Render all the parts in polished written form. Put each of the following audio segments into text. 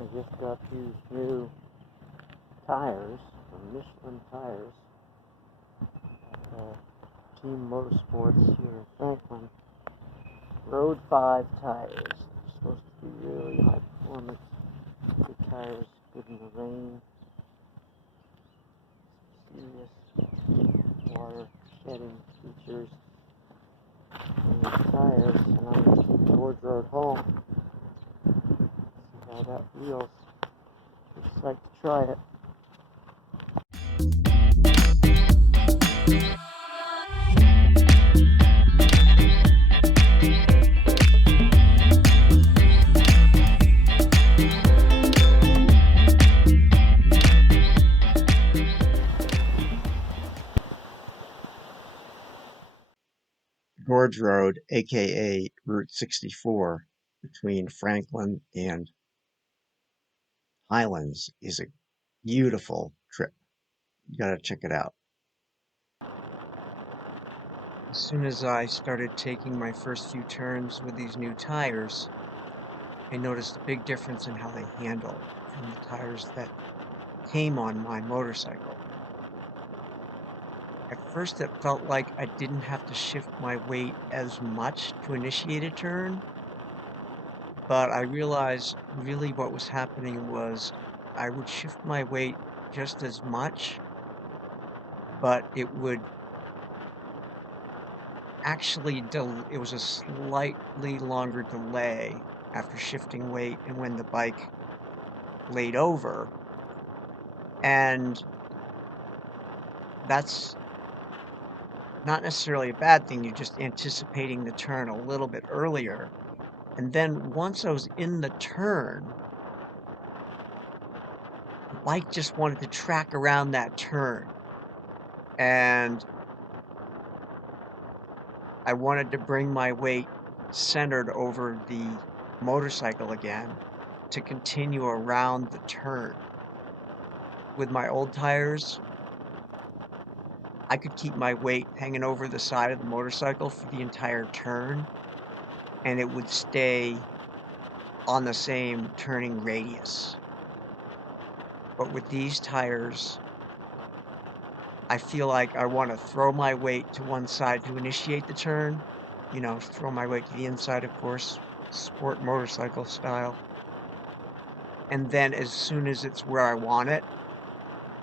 I just got these new tires from Michelin tires at Team Motorsports here in Franklin. Road 5 tires. They're supposed to be really high performance. Good tires, good in the rain. Serious water shedding features in the tires. And I'm going to take the Gorge Road home. See how that feels. Excited to try it. Gorge Road, aka Route 64, between Franklin and Highlands, is a beautiful trip. You gotta check it out. As soon as I started taking my first few turns with these new tires, I noticed a big difference in how they handle from the tires that came on my motorcycle. At first, it felt like I didn't have to shift my weight as much to initiate a turn, but I realized really what was happening was I would shift my weight just as much, but it would actually, it was a slightly longer delay after shifting weight and when the bike laid over. And that's not necessarily a bad thing. You're just anticipating the turn a little bit earlier. And then once I was in the turn, the bike just wanted to track around that turn. And I wanted to bring my weight centered over the motorcycle again to continue around the turn. With my old tires, I could keep my weight hanging over the side of the motorcycle for the entire turn, and it would stay on the same turning radius. But with these tires, I feel like I want to throw my weight to one side to initiate the turn, throw my weight to the inside, of course, sport motorcycle style. And then as soon as it's where I want it,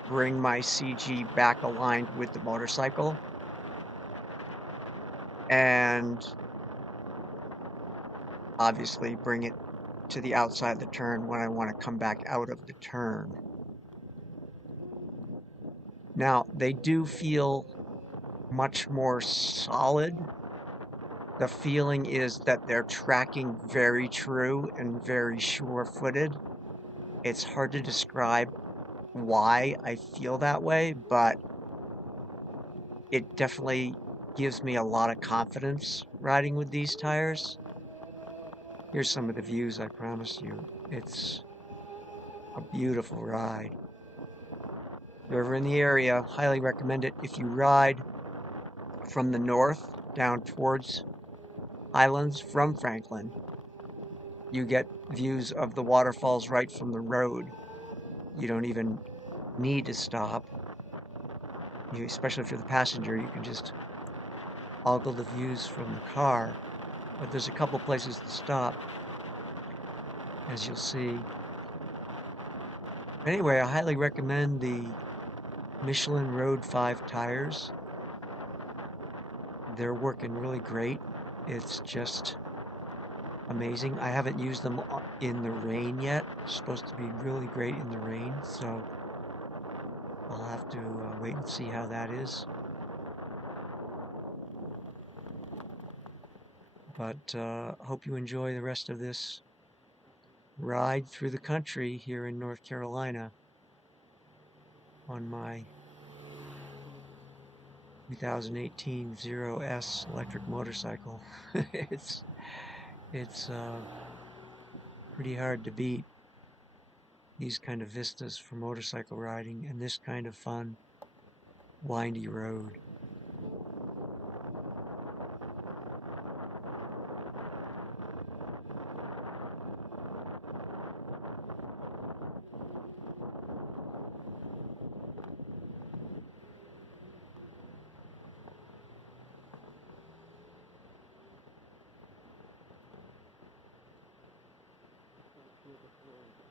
bring my CG back aligned with the motorcycle and obviously bring it to the outside of the turn when I want to come back out of the turn. Now, they do feel much more solid. The feeling is that they're tracking very true and very sure-footed. It's hard to describe why I feel that way, but it definitely gives me a lot of confidence riding with these tires. Here's some of the views I promised you. It's a beautiful ride. If you're ever in the area, highly recommend it. If you ride from the north down towards Highlands from Franklin, you get views of the waterfalls right from the road. You don't even need to stop. Especially if you're the passenger, you can just ogle the views from the car. But there's a couple places to stop, as you'll see. Anyway, I highly recommend the Michelin Road 5 tires. They're working really great. It's just amazing. I haven't used them in the rain yet. It's supposed to be really great in the rain, so I'll have to wait and see how that is. But hope you enjoy the rest of this ride through the country here in North Carolina on my 2018 Zero S electric motorcycle. it's pretty hard to beat these kind of vistas for motorcycle riding and this kind of fun windy road. beautiful